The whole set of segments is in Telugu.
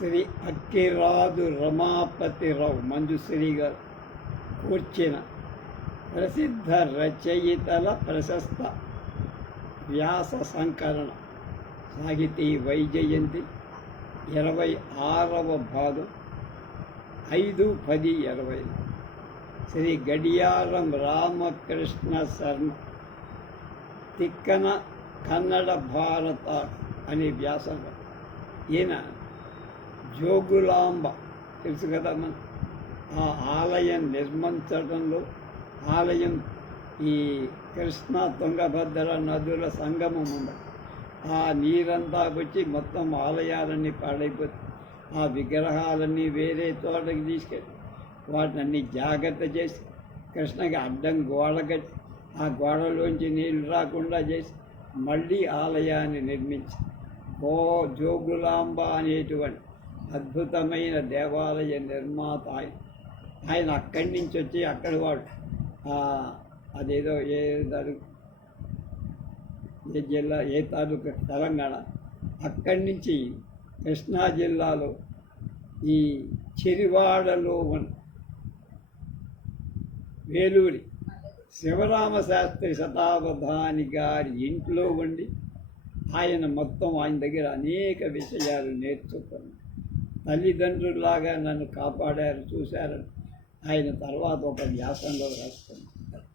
శ్రీ అక్కిరాజు రమాపతిరావు మంజుశ్రీ గారు కూర్చిన ప్రసిద్ధ రచయితల ప్రశస్త వ్యాస సంకలన సాహితీ వైజయంతి 26వ భాగం 5-10-20 శ్రీ గడియారం రామకృష్ణ శర్మ తిక్కన కన్నడ భారత అనే వ్యాసంగా ఈయన జోగులాంబ తెలుసు కదా మన ఆ ఆలయం నిర్మించడంలో ఆలయం ఈ కృష్ణా తుంగభద్ర నదుల సంగమం ఉంది. ఆ నీరంతా వచ్చి మొత్తం ఆలయాలన్నీ పాడైపోతాయి. ఆ విగ్రహాలన్నీ వేరే చోటకి తీసుకెళ్ళి వాటిని అన్నీ జాగ్రత్త చేసి కృష్ణకి అడ్డం గోడ కట్టి ఆ గోడలోంచి నీళ్ళు రాకుండా చేసి మళ్ళీ ఆలయాన్ని నిర్మించి జోగులాంబ అనేటువంటి అద్భుతమైన దేవాలయ నిర్మాత ఆయన అక్కడి నుంచి వచ్చి అక్కడి వాడు అదేదో ఏ జిల్లా ఏ తాలూకా తెలంగాణ అక్కడి నుంచి కృష్ణా జిల్లాలో ఈ చెరివాడలో ఉన్న వేలూరి శివరామశాస్త్రి శతావధాని గారి ఇంట్లో ఉండి ఆయన మొత్తం ఆయన దగ్గర అనేక విషయాలు నేర్చుకున్నాను. తల్లిదండ్రులాగా నన్ను కాపాడారు, చూశారని ఆయన తర్వాత ఒక వ్యాసంలో రాసుకున్నారు.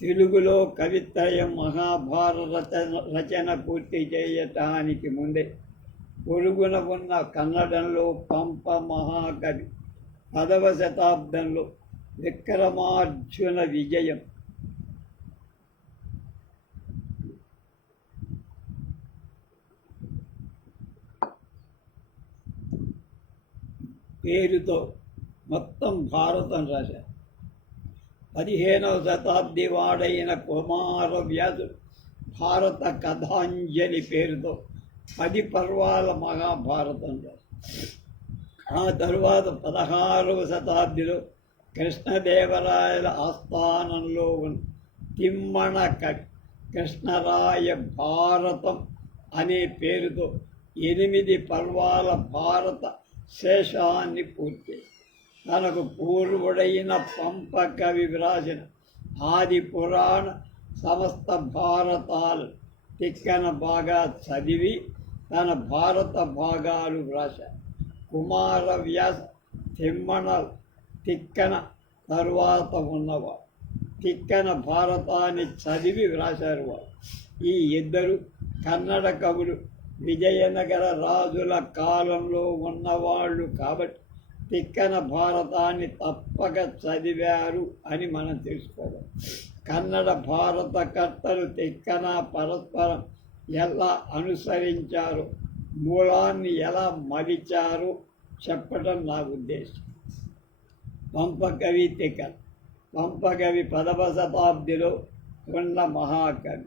తెలుగులో కవిత్రయం మహాభారత రచన పూర్తి చేయటానికి ముందే పొరుగున ఉన్న కన్నడంలో పంప మహాకవి 10వ శతాబ్దంలో విక్రమార్జున విజయం పేరుతో మొత్తం భారతం రాశారు. 15వ శతాబ్ది వాడైన కుమార వ్యాసుడు భారత కథాంజలి పేరుతో 10 పర్వాల మహాభారతం రాశారు. ఆ తరువాత 16వ శతాబ్దిలో కృష్ణదేవరాయల ఆస్థానంలో ఉన్న తిమ్మణ కవి కృష్ణరాయ భారతం అనే పేరుతో 8 పర్వాల భారత శేషాన్ని పూర్తి తనకు పూర్వుడైన పంప కవి వ్రాసిన ఆది పురాణ సమస్త భారతాలు తిక్కన బాగా చదివి తన భారత భాగాలు వ్రాశారు. కుమార వ్యాస తిమ్మణ తిక్కన తరువాత ఉన్నవాడు తిక్కన భారతాన్ని చదివి వ్రాశారు. వారు ఈ ఇద్దరు కన్నడ కవులు విజయనగర రాజుల కాలంలో ఉన్నవాళ్ళు కాబట్టి తిక్కన భారతాన్ని తప్పక చదివారు అని మనం తెలుసుకోవాలి. కన్నడ భారత కర్తలు తిక్కన పరస్పరం ఎలా అనుసరించారో మూలాన్ని ఎలా మలిచారో చెప్పడం నా ఉద్దేశం. పంపకవి తిక్కన పంపకవి 10వ శతాబ్దిలో ఉన్న మహాకవి.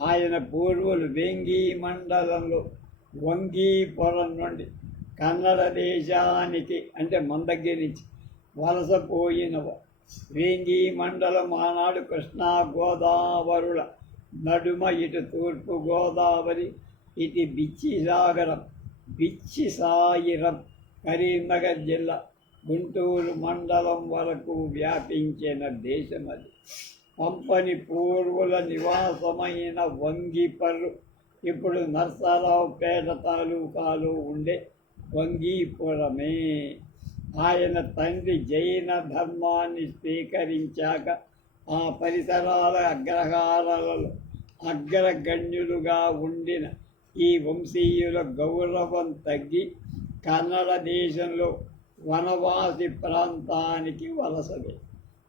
ఆయన పూర్వులు వేంగి మండలంలో వంగీపురం నుండి కన్నడ దేశానికి అంటే మన దగ్గర నుంచి వలసపోయినవారు. వేంగి మండలం ఆనాడు కృష్ణా గోదావరుల నడుమ ఇటు తూర్పు గోదావరి ఇటు బిచ్చిసాయిరం కరీంనగర్ జిల్లా గుంటూరు మండలం వరకు వ్యాపించిన దేశం అది. పంపని పూర్వుల నివాసమైన వంగిపర్రు ఇప్పుడు నర్సరావుపేట తాలూకాలో ఉండే వంగీపురమే. ఆయన తండ్రి జైన ధర్మాన్ని స్వీకరించాక ఆ పరిసరాల అగ్రహారాలలో అగ్రగణ్యులుగా ఉండిన ఈ వంశీయుల గౌరవం తగ్గి కన్నడ దేశంలో వనవాసి ప్రాంతానికి వలసవే.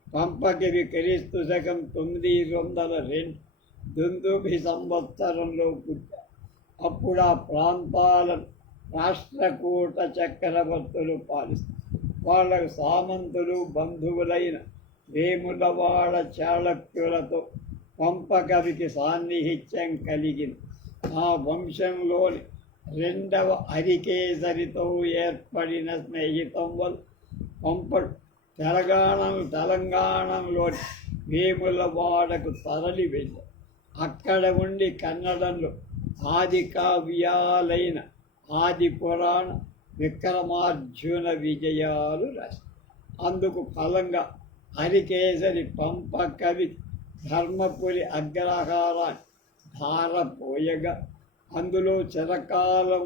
పంపకవి క్రీస్తు శకం 902 దుందుభి సంవత్సరంలో పుట్టారు. అప్పుడు ఆ ప్రాంతాలను రాష్ట్రకూట చక్రవర్తులు పాలిస్తారు. వాళ్ళకు సామంతులు బంధువులైన వేములవాడ చాళుక్యులతో పంపకవికి సాన్నిహిత్యం కలిగింది. ఆ వంశంలోని 2వ హరికేసరితో ఏర్పడిన స్నేహితం వల్ల పంపడు తెలంగాణలోని వేములవాడకు తరలి వెళ్ళారు. అక్కడ ఉండి కన్నడంలో ఆది కావ్యాలైన ఆది పురాణ విక్రమార్జున విజయాలు రాశారు. అందుకు ఫలంగా హరికేసరి పంప కవి ధర్మపురి అగ్రహారాన్ని ధారపోయగా అందులో చిరకాలం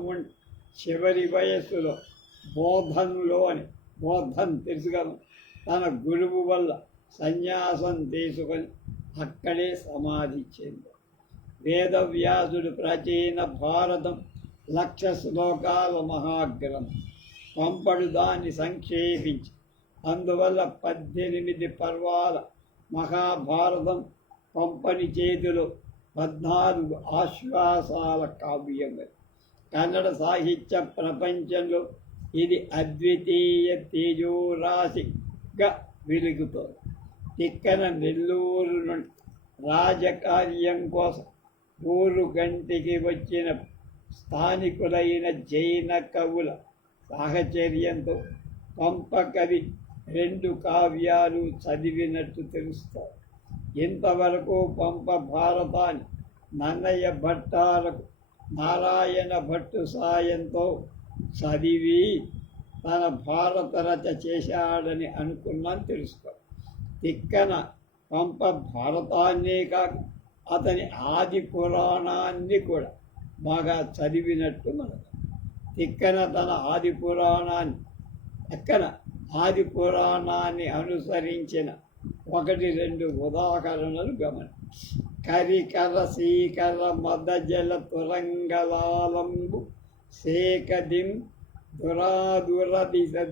చివరి వయస్సులో బోధన్ తెలుసుగా తన గురువు వల్ల సన్యాసం తీసుకొని అక్కడే సమాధి చెందాడు. వేదవ్యాసుడు ప్రాచీన భారతం 1,00,000 శ్లోకాల మహాగ్రంథం. పంపడు దాన్ని సంక్షేపించి అందువల్ల 18 పర్వాల మహాభారతం పంపని చేతిలో 14 ఆశ్వాసాల కావ్యంగా కన్నడ సాహిత్య ప్రపంచంలో ఇది అద్వితీయ తేజోరాశిగా వెలుగుతోంది. తిక్కన నెల్లూరు నుండి రాజకార్యం కోసం ఊరు గంటికి వచ్చిన స్థానికులైన జైన కవుల సాహచర్యంతో పంప కవి 2 కావ్యాలు చదివినట్టు తెలుస్తారు. ఇంతవరకు పంప భారతాన్ని నన్నయ్య భట్టాలకు నారాయణ భట్టు సాయంతో చదివి తన భారత రచ చేశాడని అనుకున్నాను తెలుసుకో. తిక్కన పంప భారతాన్నే కాక అతని ఆది పురాణాన్ని కూడా బాగా చదివినట్టు మనకు. తిక్కన ఆది పురాణాన్ని అనుసరించిన 1-2 ఉదాహరణలు గమని. కరికర సీకర మదజల తురంగలాలంబు శేఖదిం దురాదురదిశద్ధజం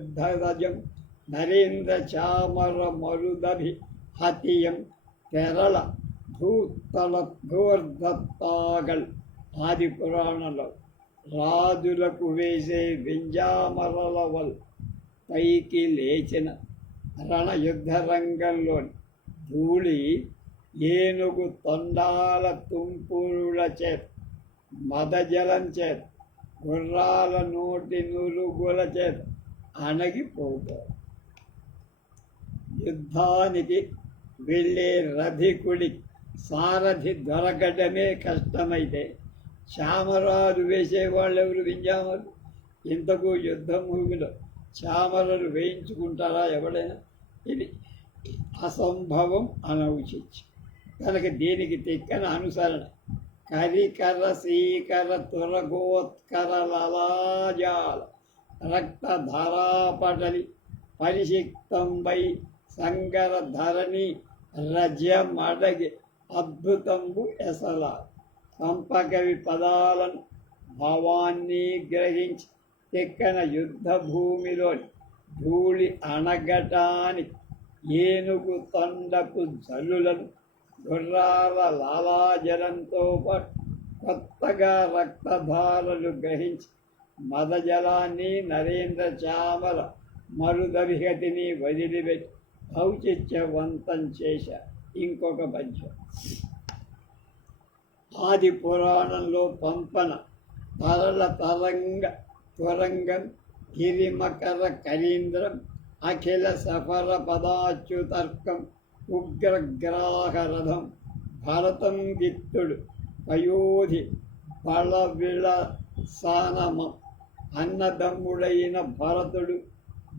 నరేంద్ర చామర మరుదభి హతియం కేరళ ధూర్దత్తాగల్ ఆది పురాణంలో రాజులకు వేసే వింజామరల వల్ల పైకి లేచిన రణయుద్ధ రంగంలోని ధూళి ఏనుగు తొండాల తుంపురుల చేత మదజలం చేత గుర్రాల నోటి నురుగుల చేత అణగిపోతారు. యుద్ధానికి వెళ్ళే రథికుడి సారథి దొరకడమే కష్టమైతే చామరాలు వేసేవాళ్ళు ఎవరు? వింజామరు. ఇంతకు యుద్ధభూమిలో చామరలు వేయించుకుంటారా ఎవడైనా? ఇది అసంభవం, అనౌచిత్యం. కనుక దీనికి తిక్కన అనుసరణ కరికర సీకర తురగోత్కర లలాజాల రక్తధరాపటలి పరిషిక్తంబై సంగర ధరణి రజ్యమడగి అద్భుతంబు ఎసల. పంపకవి పదాలను భావాన్ని గ్రహించి తిక్కన యుద్ధ భూమిలోని ధూళి అణగటానికి ఏనుగు తొండపు జల్లులను గుర్రాల లాలాజలంతో పాటు కొత్తగా రక్తధారలు గ్రహించి మదజలాన్ని నరేంద్ర చామర మరుదవిగతిని వదిలిపెట్టి ఔచిత్యవంతం చేశారు. ఇంకొక పద్యం. ఆది పురాణంలో పంపన తరళ తరంగ తురంగం గిరిమకర కరీంద్రం అఖిల సఫర పదాచ్యుతర్కం ఉగ్రగ్రాహరథం భరతం గిత్తుడు పయోధి బళవిళ సానమం. అన్నదమ్ముడైన భరతుడు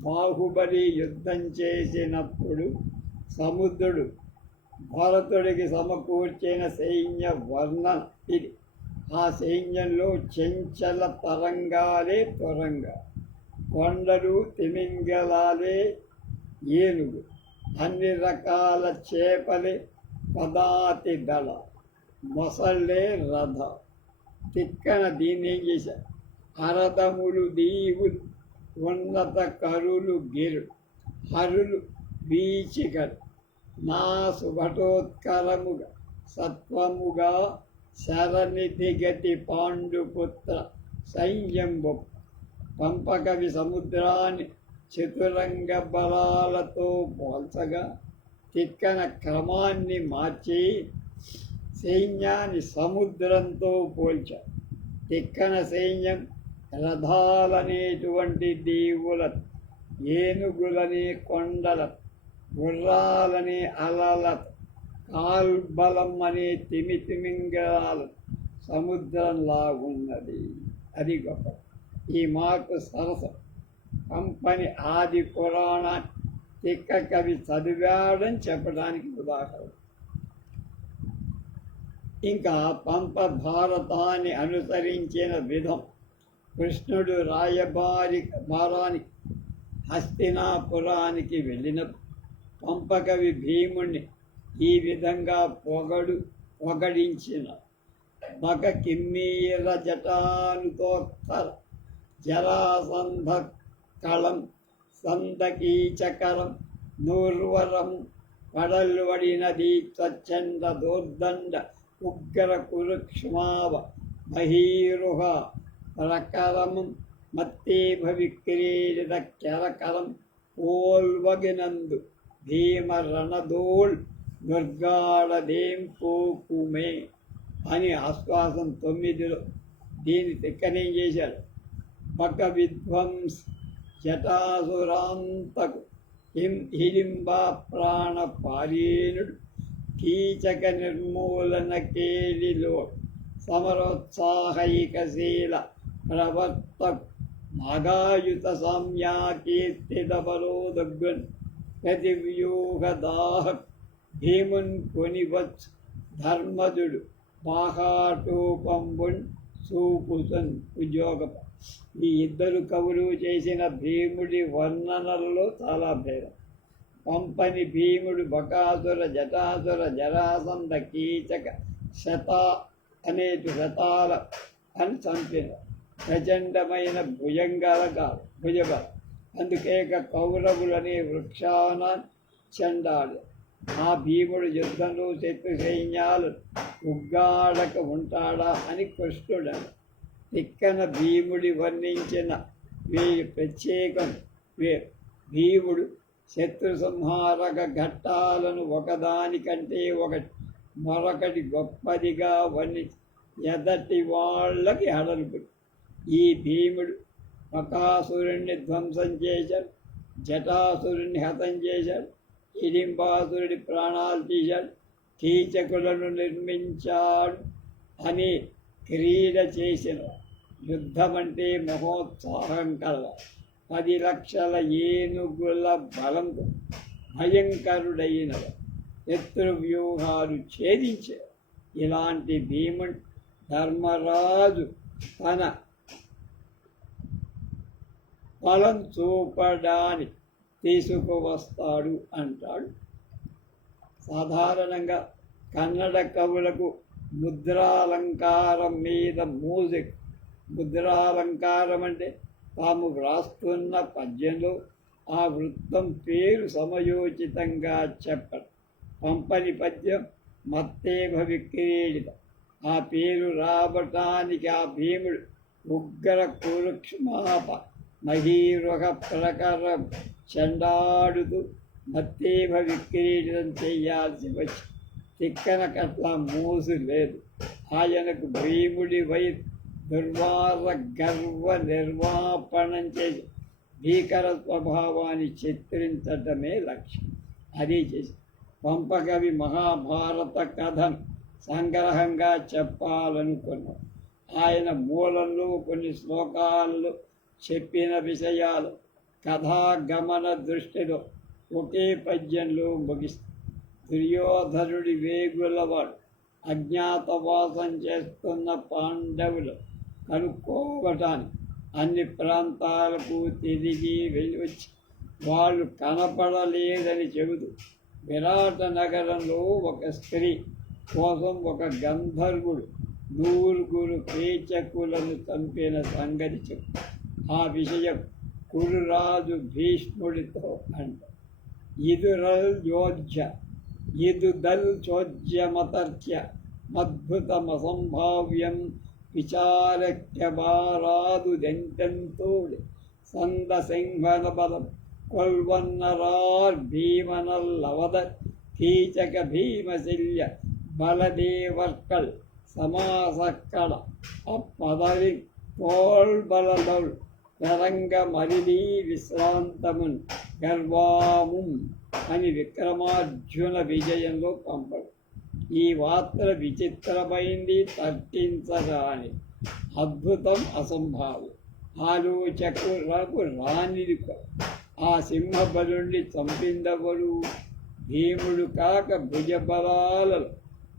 బాహుబలి యుద్ధం చేసినప్పుడు సముద్రుడు భరతుడికి సమకూర్చిన సైన్య వర్ణన ఇది. ఆ సైన్యంలో చెంచల తరంగాలే తురంగా, కొండలు తిమింగలాలే ఏనుగు, అన్ని రకాల చేపలే పదాతి దళ, మొసళ్ళే రథ. తిక్కన దీన్ని చేశారు. అరదములు దీవులు ఉన్నత కరులు గిరు హరులు వీచికలు నా సుభటోత్కరముగా సత్వముగా శరనిధిగతి పాండుపుత్ర సైన్యంబు. పంపకవి సముద్రాన్ని చతురంగ బలాలతో పోల్చగా తిక్కన క్రమాన్ని మార్చి సైన్యాన్ని సముద్రంతో పోల్చారు. తిక్కన సైన్యం రథాలనేటువంటి దీవుల, ఏనుగులని కొండల, గుర్రాలని అలల, కాల్బలం అనే తిమితిమింగళాలు సముద్రంలా ఉన్నది. అది గొప్ప. ఈ మార్పు సరసం పంపని ఆది పురాణాన్ని తిక్క కవి చదివాడని చెప్పడానికి ఉదాహరణ. ఇంకా పంప భారతాన్ని అనుసరించిన విధం కృష్ణుడు భారానికి హస్తినాపురానికి వెళ్ళిన పంపకవి భీముణ్ణి ఈ విధంగా పొగడించిన మగ కిమ్మీర జటానుతోత్తర జరాసంధ కళం సందకీచకరం నూర్వరం పడల్వడినది స్వచ్ఛంద దోర్దండ ఉగ్ర కురుక్ష్మావ మహీరుహ ప్రకరమం మత్తేభ విక్రీడిత కెరకరం పోల్వగినందు భీమ రణదోళ్ దుర్గాళదేం పోకుమే అని ఆశ్వాసం 9లో దీన్ని తిక్కనేం చేశాడు. బక విధ్వంస్ జటాసురాంతకు హిడింబా ప్రాణ పారీణుడు కీచక నిర్మూలన కేలిలో సమరోత్సాహైకశీల ప్రవర్తకు నాగాయుత సామ్యాకీర్తిదబలోదగ్గున్ ప్రతివ్యూహదాహ భీమున్ కొనివచ్చు ధర్మజుడు బాహాటోపంబున్ సూపుసన్ ఉద్యోగ. ఈ ఇద్దరు కవులు చేసిన భీముడి వర్ణనల్లో చాలా భేదం. పంపని భీముడు బకాసుర జటాసుర జరాసంధ కీచక శతాల అని చంపిన ప్రచండమైన భుజబల. అందుకేక కౌరవులనే వృక్షాన చండాడు. ఆ భీముడు యుద్ధంలో శత్రు సైన్యాలు ఉగ్గాడక ఉంటాడా అని కృష్ణుడు. తిక్కన భీముడి వర్ణించిన ప్రత్యేకం భీముడు శత్రు సంహారక ఘట్టాలను ఒకదానికంటే మరొకటి గొప్పదిగా వర్ణించి ఎదటి వాళ్ళకి హడలుపు. ఈ భీముడు బకాసురుణ్ణి ధ్వంసం చేశాడు, జటాసురుణ్ణి హతం చేశాడు, హిడింబాసురుడి ప్రాణాలు తీశాడు, కీచకులను నిర్మించాడు అని క్రీడ చేసిన. యుద్ధం అంటే మహోత్సాహం కల 10 లక్షల ఏనుగుల బలంతో భయంకరుడైన శత్రువ్యూహాలు ఛేదించారు. ఇలాంటి భీముడు ధర్మరాజు తన బలం చూపడానికి తీసుకువస్తాడు అంటాడు. సాధారణంగా కన్నడ కవులకు ముద్రాలంకారం మీద మ్యూజిక్. ముద్రాలంకారం అంటే తాము వ్రాస్తున్న పద్యంలో ఆ వృత్తం పేరు సమయోచితంగా చెప్పడం. పంపని పద్యం మత్తేభ విక్రీడిత. ఆ పేరు రాబటానికి ఆ భీముడు ఉగ్ర కురుక్ష్మాప మహీరుహ ప్రకర చెండాడుతూ మత్తేభ విక్రీడితం చేయాల్సి వచ్చి తిక్కన కట్ల మోసు లేదు. ఆయనకు భీముడి వై దుర్వార గర్వ నిర్వాపణం చేసి భీకర స్వభావాన్ని చిత్రించటమే లక్ష్యం. అది చేసి పంపకవి మహాభారత కథను సంగ్రహంగా చెప్పాలనుకున్నాడు. ఆయన మూలంలో కొన్ని శ్లోకాల్లో చెప్పిన విషయాలు కథాగమన దృష్టిలో ఒకే పద్యంలో ముగిస్తుంది. దుర్యోధనుడి వేగులవాడు అజ్ఞాతవాసం చేస్తున్న పాండవులు కనుక్కోవటానికి అన్ని ప్రాంతాలకు తిరిగి వెళ్ళొచ్చి వాళ్ళు కనపడలేదని చెబుతూ విరాట నగరంలో ఒక స్త్రీ కోసం ఒక గంధర్వుడు 100 కీచకులను చంపిన సంగతి చెప్పు. ఆ విషయం కురురాజు భీష్ముడితో అంట. ఇదురల్ యోధ్య ఇదుదల్ చోద్యమతర్క్య మద్భుతమసంభావ్యం విచారక్యబారాదు దెంతెంతోడి సందసింహన బలం కొల్వన్నరార్ భీమనల్లవద కీచక భీమశల్య బలదేవర్కల్ సమాసక్కడ అప్పదలి తోల్బలదౌల్ తరంగ మరిదీ విశ్రాంతమున్ గర్వాము అని విక్రమార్జున విజయంలో పంపడు. ఈ వార్త విచిత్రమైంది, తర్కించరాని, అద్భుతం, అసంభావ్యం. ఆలోచకులకు రానిది ఆ సింహబలుణ్ణి చంపిందెవరు? భీముడు కాక భుజబలాలలో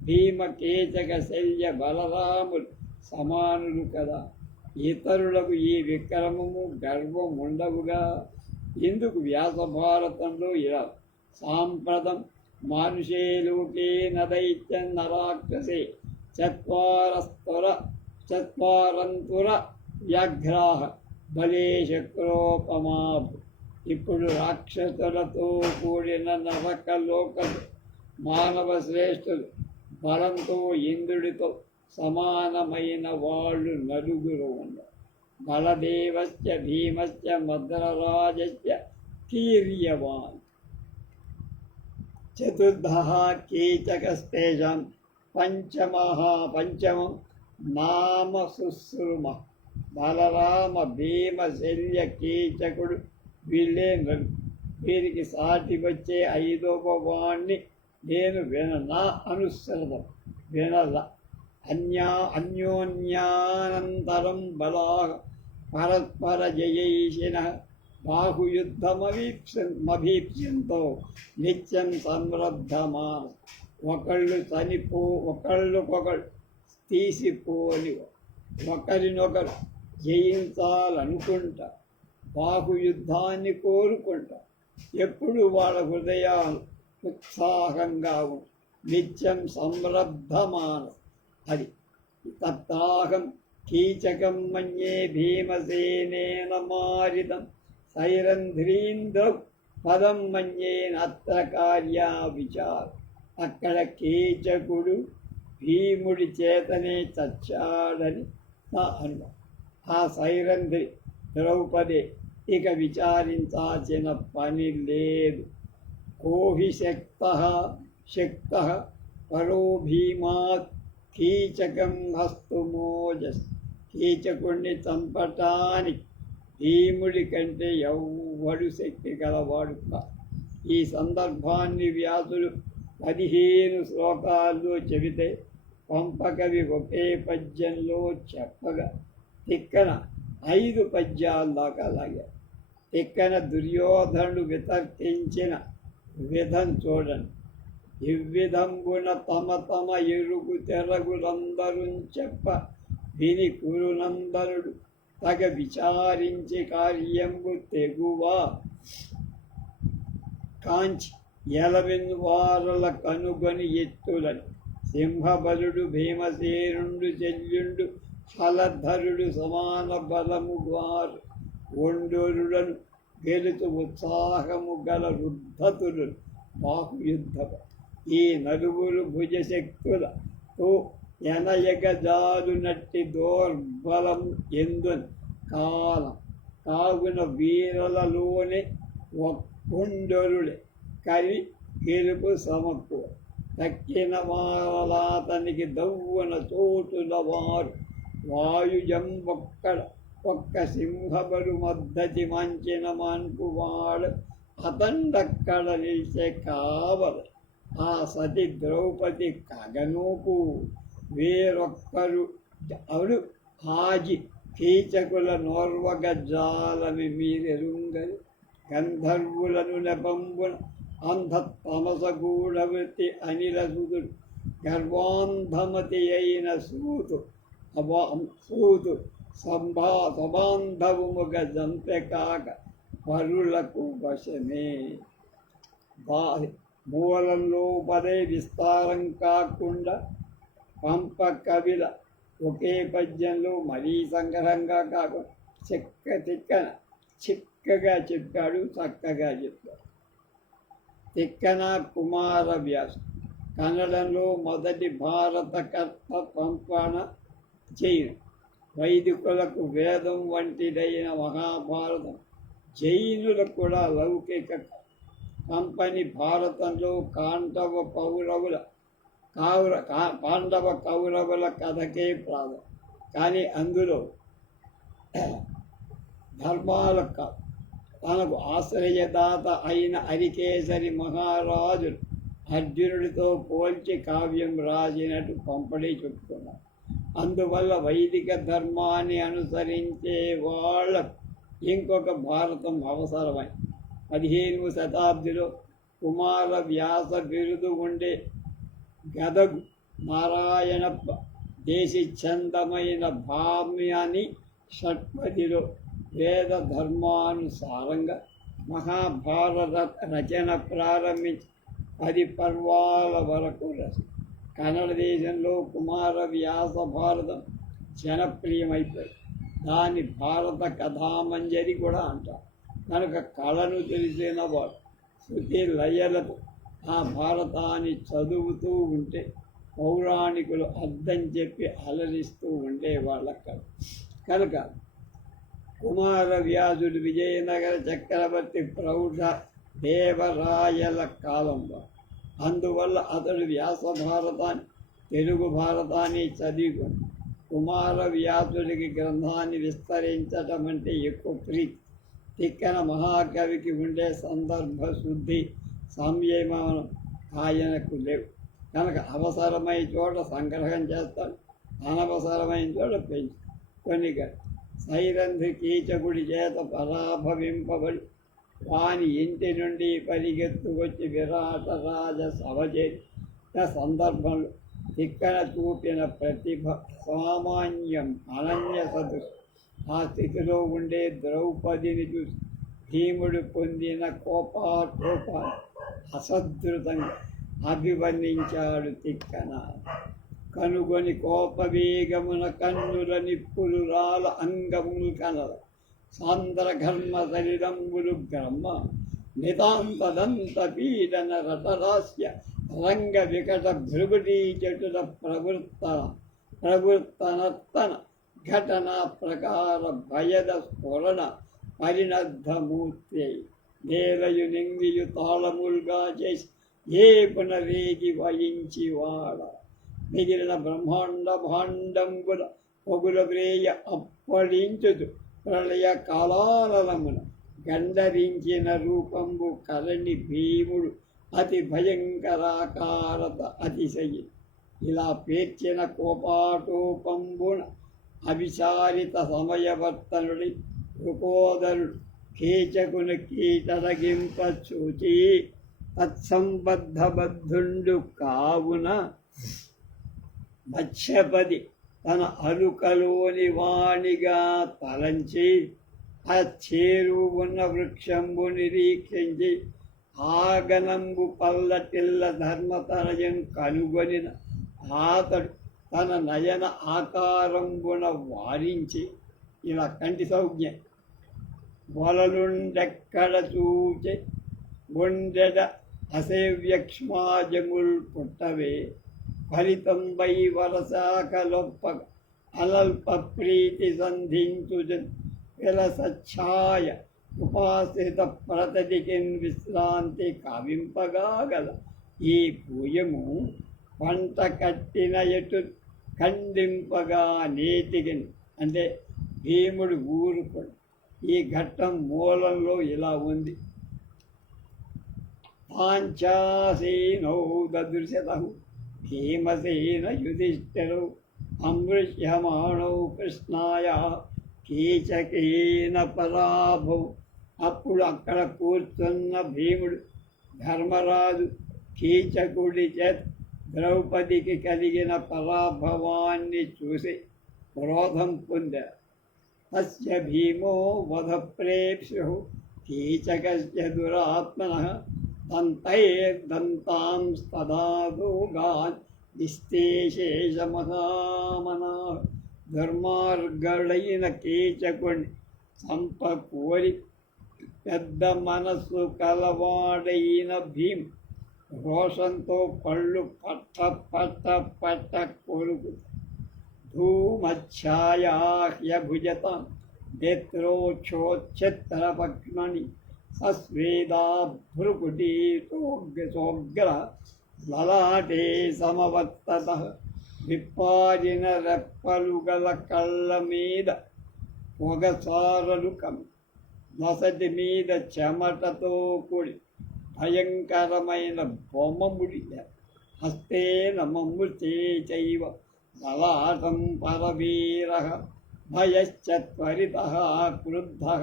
భీమకేచక శల్య బలరాములు సమానులు కదా. ఇతరులకు ఈ విక్రమము గర్వం ఉండవుగా. ఎందుకు వ్యాస భారతంలో ఇలా సాంప్రదం మానుషే లోకే నదైత్యం నరాక్షసే చత్వారంతుర వ్యాఘ్రాహ బలే శక్రోపమాభు. ఇప్పుడు రాక్షసులతో కూడిన నరకలోక మానవ శ్రేష్ఠులు బలంతో ఇంద్రుడితో సమానమైన వాళ్ళు నలుగురు ఉన్నారు. బలదేవశ్చ భీమశ్చ మద్రరాజశ్చ కీర్యవాన్. చతుర్ధః కీచకస్తేషాం పంచమం నామ శుశ్రుమ. బలరామ భీమ శల్య కీచకుడు వీళ్ళే నలు. వీరికి సాటి వచ్చే ఐదవ వాణ్ణి నేను విననా అనుసృతం వినల. అన్యోన్యానంతరం బలా పరస్పర జయైషిణ బాహుయుద్ధమభీప్యంతో నిత్యం సంరబ్ధమాన. ఒకళ్ళకొకళ్ళు తీసిపోని ఒకరినొకరు జయించాలనుకుంటా బాహుయుద్ధాన్ని కోరుకుంటా. ఎప్పుడు వాళ్ళ హృదయాలు ఉత్సాహంగా నిత్యం సంరబ్ధమాన. అది తత్తాహం కీచకం మన్యే భీమసేనేన మారితం సైరంధ్రీంద్ర పదం మన్యేనత్ర కార్యా విచార. అక్కడ కీచకుడు భీముడి చేతనే చచ్చాడని నా అనుభవం. ఆ సైరంధ్రి ద్రౌపది ఇక విచారించాల్సిన పని లేదు. కోహి శక్త పరో భీమాత్ కీచకం హస్తుమోజస్. కీచకుణ్ణి చంపటానికి భీముడి కంటే ఎవ్వడు శక్తి గలవాడు కాదు. ఈ సందర్భాన్ని వ్యాసుడు 15 శ్లోకాల్లో చెబితే పంపకవి ఒకే పద్యంలో చెప్పగా తిక్కన 5 పద్యాల దాకా లాగారు. తిక్కన దుర్యోధనుడు వితర్కించిన విధం చూడండి. ఇవ్విధంబున తమ ఎరుగు తెరగులందరూ చెప్ప విని కురునందరుడు తగ విచారించి కార్యంబు తెగువా కాంచి ఎలవిన్ వారల కనుగొని ఎత్తులని. సింహబలుడు భీమసేనుండు శల్యుండు హలధరుడు సమాన బలము వారు ఒండోరులను గెలుతు ఉత్సాహము గల రుద్ధతులు బాహుయుద్ధము. ఈ నలుగురు భుజశక్తులతో ఎనయగజాలు నట్టి దోర్బలం ఎందుని కాలం కాగున వీరలలోనే ఒక్కొండరుడే కవి గెలుపు సమక్కువ. తక్కిన వారలాతనికి దవ్వున చోటుల వారు వాయుజం ఒక్క సింహబలు మద్దతి మంచిన మాన్పువాడు అతండక్కడ నిలిచే కావల. ఆ సతి ద్రౌపది కగనూపు వేరొక్కరు అవుడు ఆజి కీచకుల నోర్వగ జాలని మీరెరుంగని. గంధర్వులను నెపంబున అంధ తమసగూఢవృత్తి అనిలసుదుడు గర్వాంధమతి అయిన సూతు సబాంధవుముగ జంపె కాక పరులకు వశమే. మూలంలో పదే విస్తారం కాకుండా పంప కవిల ఒకే పద్యంలో మరీ సంగ్రహంగా కాకుండా చిక్కగా చెప్పాడు, చక్కగా చెప్పాడు. తిక్కన కుమార వ్యాస కన్నడంలో మొదటి భారత కర్త పంపన జైను. వైదికులకు వేదం వంటిదైన మహాభారతం జైనులకు కూడా లౌకిక. పంపని భారతంలో పాండవ కౌరవుల కథకే ప్రాధం. కానీ అందులో ధర్మాలకు కాదు. తనకు ఆశ్రయదాత అయిన అరికేసరి మహారాజులు అర్జునుడితో పోల్చి కావ్యం రాసినట్టు పంపడే చెప్పుకున్నాడు. అందువల్ల వైదిక ధర్మాన్ని అనుసరించే వాళ్ళకు ఇంకొక భారతం అవసరమై 15వ శతాబ్దిలో కుమార వ్యాస బిరుదు ఉండే గదగు నారాయణప్ప దేశిచ్ఛందమైన భామ్యాన్ని షట్పదిలో వేద ధర్మానుసారంగా మహాభారత రచన ప్రారంభించి 10 పర్వాల వరకు రచన. కన్నడ దేశంలో కుమార వ్యాస భారతం జనప్రియమైపోయింది. దాన్ని భారత కథామంజరి కూడా అంటారు. కనుక కళను తెలిసిన వాడు శృతి లయలతో ఆ భారతాన్ని చదువుతూ ఉంటే పౌరాణికులు అర్థం చెప్పి అలరిస్తూ ఉండేవాళ్ళ కనుక కుమార వ్యాసుడు విజయనగర చక్రవర్తి ప్రౌఢ దేవరాయల కాలంలో, అందువల్ల అతడు వ్యాస భారతాన్ని తెలుగు భారతాన్ని చదివి కుమార వ్యాసుడికి గ్రంథాన్ని విస్తరించటం అంటే ఎక్కువ ప్రీతి. తిక్కన మహాకవికి ఉండే సందర్భ శుద్ధి సంయమనం ఆయనకు లేవు. కనుక అవసరమైన చోట సంగ్రహం చేస్తాడు, అనవసరమైన చోట పెంచు. కొన్ని సైరంధ్రి కీచకుడి చేత పరాభవింపబడి వాని ఇంటి నుండి పరిగెత్తుకొచ్చి విరాట రాజ సభ చేసిన సందర్భంలో తిక్కన చూపిన ప్రతిభ సామాన్యం, అనన్య సదృశం. ఆ స్థితిలో ఉండే ద్రౌపదిని చూసి భీముడు పొందిన కోపాటోపాన్ని అసధృతంగా అభివర్ణించాడు తిక్కన. కనుగొని కోపవేగమున కన్నుల నిప్పులు రాల అంగములు కనల సాంద్రఘర్మ శరీరంబులు గ్రహ్మ నితాంతదంత పీడన రటరాస్య రంగ వికట భృగుడీ చటుల ప్రవృత్తనత్తన ఘటన ప్రకార భయద స్ఫురణ పరిణద్ధమూర్తి నేలయు నింగియు తాళములుగా చేసి ఏ పునరేగి వయించి వాడ మిగిలిన బ్రహ్మాండ భాండంబుల పొగుల వ్రేయ అప్పడించుదు ప్రళయ కాలాలమున గండరించిన రూపంబు కరణి భీముడు అతి భయంకరాకారత అతిశయి. ఇలా పేర్చిన కోపాటోపంబున అవిచారిత సమయవర్తనుడి రుకోదరుడు కీచకుని కీటడగింప చూచి తత్సంబద్ధబద్ధుండు కావున మత్స్యపది తన అలుకలోని వాణిగా తలంచి ఆ చేరువు ఉన్న వృక్షంబు నిరీక్షించి ఆగనంబు పల్లటిల్ల ధర్మతరయం కనుగొనిన ఆతడు తన నయన ఆకారంబున వారించి ఇలా కంటి సౌజ్ఞ వలలుండెక్కడ చూచే ఒండెడ అసేవ్యక్ష్మాజముల్ పుట్టవే ఫలితంబై వరసాకలొప్ప అలల్ప ప్రీతి సంధించుజన్ విలసఛాయ ఉపాసిత ప్రతదికిన్ విశ్రాంతి కవింపగాగల ఈ పూయము పంట కట్టిన ఎటు ఖండింపగా నేతికిన్. అంటే భీముడు ఊరుకోడు. ఈ ఘట్టం మూలంలో ఇలా ఉంది. పాంచాసీనౌ దదృశతః భీమసేన యుధిష్ఠిరౌ అమృష్యమాణౌ కృష్ణాయ కీచకేన పరాభౌ. అప్పుడు అక్కడ కూర్చున్న భీముడు ధర్మరాజు కీచకుడి చేత ద్రౌపదికి కలిగిన పరాభవాన్ని చూసి క్రోధం పొందారు. తస్య భీమో వధప్రేప్స్యు కీచకస్య దురాత్మనః దంతైర్దంతాంస్తదాదోగాన్ నిస్తేశేషమహామనా. దుర్మార్గుడైన కీచకుడిని చంపకోరి పెద్ద మనస్సు కలవాడైన భీం రోషంతో పళ్ళు పట్ట పట్ట పట్ట కొరుకు ధూమఛాయాహ్యభుజతాం నేత్రోక్షోచ్ఛత్రపక్ష్మణి సస్వేదా భ్రుకుటీతోగ్ర లలాటే సమవర్తతః. విప్పారిన రెప్పలు గల కళ్ళ మీద పొగసారలు కమ్మి నొసటి మీద చెమటతో కూడి భయంకరమైన బొమ్మముడి హస్తేన మమ్ముతే చైవ లలాటం పరవీర భయశ్చ త్వరితః క్రుద్ధః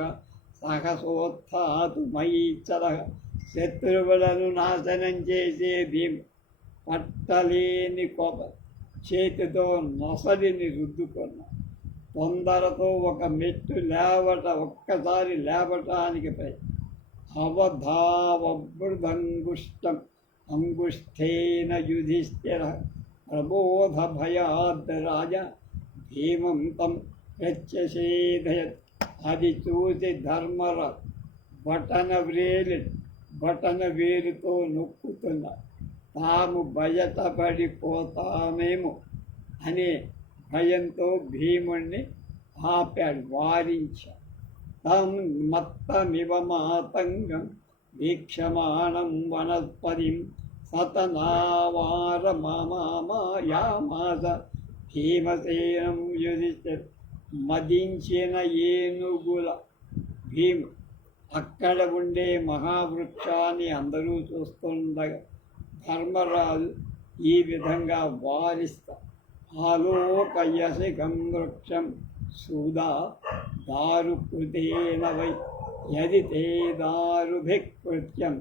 సహసోత్థాతు మయీచ్చరః. శత్రువులను నాశనం చేసే భీము పట్టలేని కోపం చేతితో నొసడిని రుద్దుకున్న తొందరతో ఒక మెట్టు ఒక్కసారి లేవటానికి అవధావృదంగుష్టం అంగుష్ఠేన యుధిష్ఠిర ప్రబోధ భయాద్ రాజ భీమం తం ప్రత్యషేధయత్. అది చూసి ధర్మర బటన వేలుతో నొక్కుతున్న తాము బయటపడిపోతామేమో అనే భయంతో భీముణ్ణి ఆపాడు, వారించాడు. తం మత్తమివ మాతంగం వీక్షమాణం వనస్పతిం సతనావార మామాయామాస భీమసేనం యుధిష్ఠిర. మదించిన ఏనుగుల భీము అక్కడ ఉండే మహావృక్షాన్ని అందరూ చూస్తుండగా ధర్మరాజు ఈ విధంగా వారిస్తారు. ఆలోకయసికం వృక్షం సుధా దారుకృతేన వై యది తే దారుభికృత్యం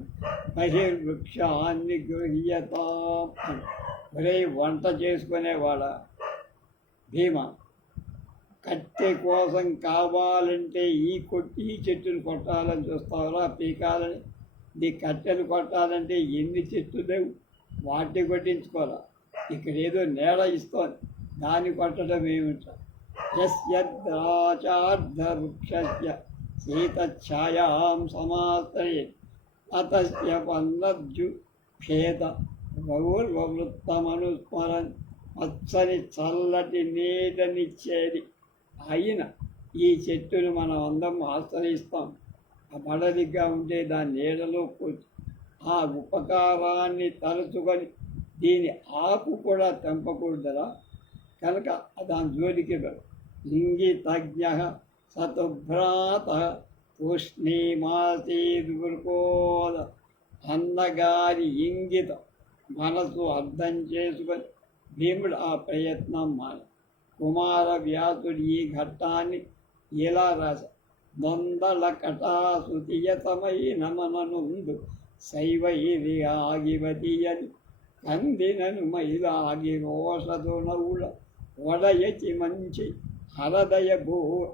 బహిర్వృక్షాన్ని గృహ్యతాం. ఒరే వంట చేసుకునేవాడా భీమ, కట్టె కోసం కావాలంటే ఈ చెట్టును కొట్టాలని చూస్తావురా, పీకాలని. నీ కట్టెలు కొట్టాలంటే ఎన్ని చెట్లు లేవు, వాటిని కొట్టించుకోరా. ఇక్కడ ఏదో నేల ఇస్తోంది, దాన్ని కొట్టడం ఏమిటో. యస్యద్రాచార్ధవృక్షస్య శీతఛాయాం సమాశ్రయే అతస్య పన్నర్జుఖేత గౌర్వవృత్తమనుస్మరన్. పచ్చని చల్లటి నీడనిచ్చేది అయిన ఈ చెట్టును మనం అందరం ఆశ్రయిస్తాం. ఆ బడలిగా ఉంటే దాని నీడలో కూర్చు ఆ ఉపకారాన్ని తలుచుకొని దీని ఆకు కూడా తెంపకూడదురా. కనుక దాని జోలికి వెళ్ళు. ఇంగితజ్ఞ సతుభ్రాత తూష్ణీమాసీదుకోద. అన్నగారి ఇంగితం మనసు అర్థం చేసుకొని భీముడు ఆ ప్రయత్నం మాన. కుమార వ్యాసుడు ఈ ఘట్టాన్ని ఇలా రాశారు. నొందల కటాసుతియతమైన మననుందు శైవైరి ఆగివతియని కందినను మైలాగి రోషదునవుల వడయచి మంచి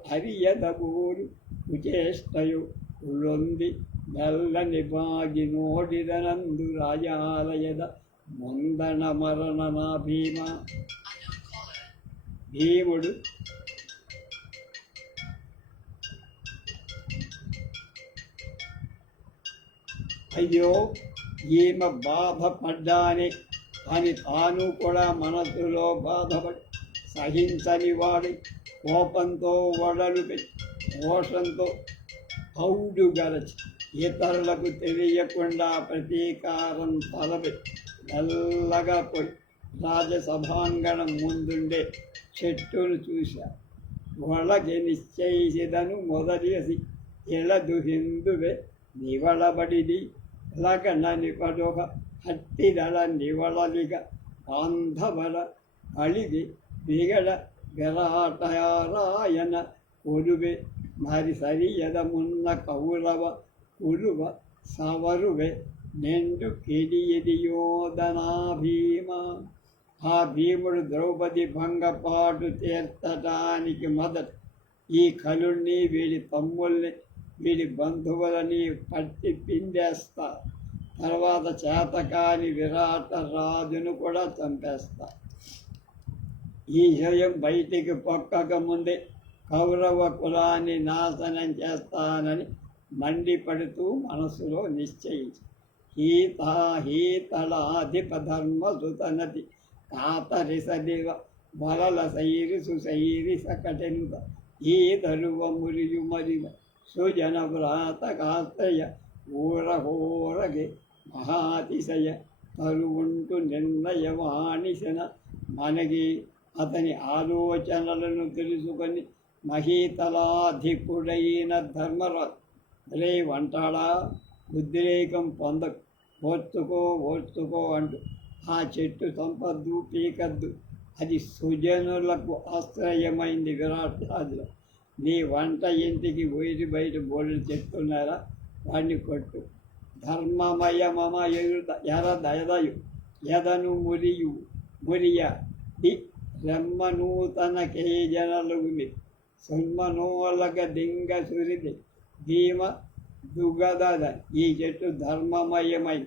హరియదబూరు కుచేష్టయు ఉళ్ళొంది మెల్లని బాగి నోడిదనందు రాజాలయద ముందణ మరణ నా భీముడు అయ్యో ఈమె బాధపడ్డానే అని తాను కూడా మనసులో బాధపడి సహించని వాడి కోపంతో వడలు పెట్టి రోషంతో పౌడు గలచి ఇతరులకు తెలియకుండా ప్రతీకారం తలపెట్టి నల్లగా పోయి రాజసభాంగణం ముందుండే చెట్టును చూశారు. ಒಳಗೆ ನಿಶ್ಚಯಿಸಿದನು ಮೊದಲಿಯಸಿ ಎಳದು ಹಿಂದುವೆ ನಿವಳಬಡಿದಿ ಲಗನ ನಿಪಡೊಗ ಹಟ್ಟಿದಳ ನಿವಳಲಿಗ ಬಾಂಧವರ ಅಳಿಗೆ ಬಿಗಳ ಗರಾಟಯಾರಾಯನ ಕೊಡುವೆ మరి సరియದ ಮುನ್ನ ಕೌರವ ಕುರುವ సవరువే నిండు కిడియదియోదనా భీమ. ఆ భీముడు ద్రౌపది భంగపాటు తీర్చడానికి మొదట ఈ కలుణ్ణి వీడి తమ్ముల్ని వీడి బంధువులని పట్టి పిండేస్తారు. తర్వాత చేతకాని విరాట రాజును కూడా చంపేస్తారు. ఈ విషయం బయటికి పొక్కక ముందే కౌరవ కులాన్ని నాశనం చేస్తానని మండిపడుతూ మనసులో నిశ్చయించి హీతళాధిపధర్మసుతనతి కాతరిసదివ వలల సైరి సుసైరి సకటెనుత ఈతరువ మురియు మరివ సుజన వ్రాత కాస్తయ ఊరహోరగే మహాతిశయ తరువుంటు నిర్ణయవాణిసిన మనగి అతని ఆలోచనలను తెలుసుకొని మహీతలాధికుడైన ధర్మరాజు రే వంటాడా ఉద్రేకం ఓర్చుకో అంటూ ఆ చెట్టు సంపద్దు పీకద్దు అది సుజనులకు ఆశ్రయమైంది విరాటాదిలో. నీ వంట ఇంటికి పోయి బయట బోర్డులు చెప్తున్నారా, వాడిని కొట్టు. ధర్మమయమమ ఎరదయదయు ఎదను మురియ ది రెమ్మనూతన కేజనలుగుమి సున్మనోలగ దింగ సురిది భీమ దుగదద. ఈ చెట్టు ధర్మమయమై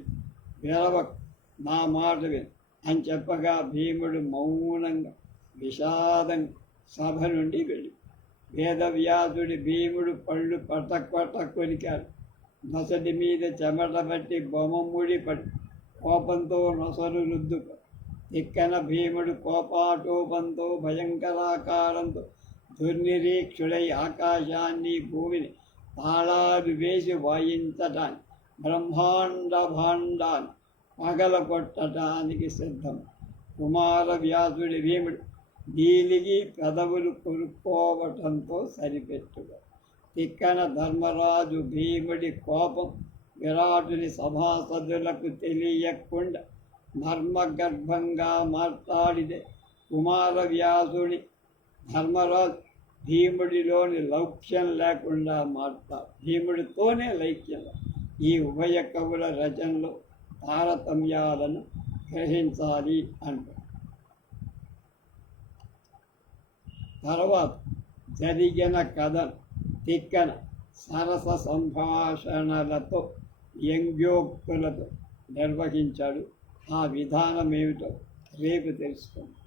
విరవకు, నా మాట విను అని చెప్పగా భీముడు మౌనంగా విషాదంగా సభ నుండి వెళ్ళి వేదవ్యాసుడి భీముడు పళ్ళు పటక్ కొరికాడు. నొసటి మీద చెమట పట్టి బొమ్మముడి పడి కోపంతో నొసలు రుద్దుకు తిక్కన భీముడు కోపాటోపంతో భయంకరాకారంతో దుర్నిరీక్షుడై ఆకాశాన్ని భూమిని తాళాలు వేసి వాయించటాన్ని బ్రహ్మాండ భాండాన్ని పగలగొట్టడానికి సిద్ధం. కుమారవ్యాసుడి భీముడు దీనికి పెదవులు కొరుక్కోవటంతో సరిపెట్టుగా తిక్కన ధర్మరాజు భీముడి కోపం విరాటుని సభాసదులకు తెలియకుండా మర్మగర్భంగా మాట్లాడితే కుమారవ్యాసుని ధర్మరాజు భీముడిలోని లౌక్యం లేకుండా భీముడితోనే లైక్యం. ఈ ఉభయ కవుల రచనలో తారతమ్యాలను గ్రహించాలి అంటారు. తర్వాత జరిగిన కథ తిక్కన సరస సంభాషణలతో వ్యంగ్యోక్తులతో నిర్వహించాడు. ఆ విధానం ఏమిటో రేపు తెలుసుకుందాం.